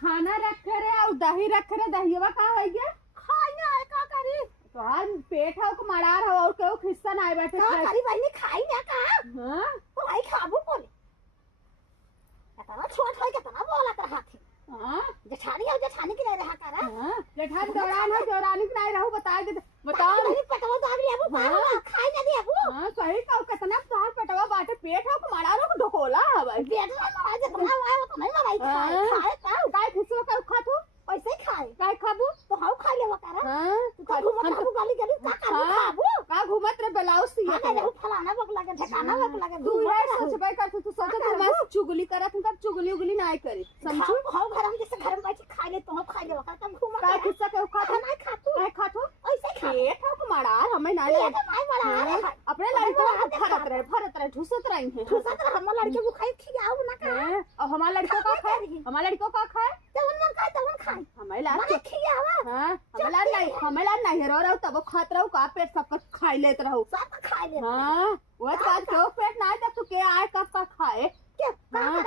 खाना रखे रे और दही रखे रे, दहिया का है गया खाई ना है का करी तो हाल पेट है को मड़ार हो और केहू खिस्सा ना बैठे का करी भाई ने खाई ना का हां तो आई खाबू कोनी कितना छोट है कितना बोला कर हाथी हां जेठानी है जेठानी की नहीं रहा करा हां जेठान दौरान है दौरानी की नहीं रहू बता दे बताओ नहीं पटवा तो आगे अब खाई ना दे अब हां सही कहू कितना तोहार पेटवा बाटे पेट है को मड़ार हो ढोकोला हवे पेट में मरा जितना आए वो तो नहीं मराई खाए का काय खिस्सा का खा तू पैसे खाए काय खाबू तो हाउ खा ले करा हां तू खाबू गाली गाली का खाबू का घूमत रे ब्लाउज सिए हां रे फलाना बकला के ठिकाना बकला के तू है सोचबे कर तू सोचे तू मैं चुगली करत हूं तब चुगली उगली ना करी समझू हाउ घर में जैसे घर में बैठ खा ले तो खा ले तब घूम का खिस्सा के खा नहीं खा तू काय खा तू ऐसे खा पेट है को मड़ार हमें ना ये तो नहीं मरा अपने लड़को फरत रहे ठुसत रही है दूसरा तरह हम लड़के को खाई खिलाओ ना का और हमारा लड़को का खाए हमारा लड़को का खाए तो उन खाए तो उन खाए हमें लाल मने खिलावा हां हमें लाल नहीं रो तब खात रहो का पेट सब कुछ खाई लेत रहो सब खा ले हां वो बात क्यों पेट ना तब तू के आए कब का खाए क्या हां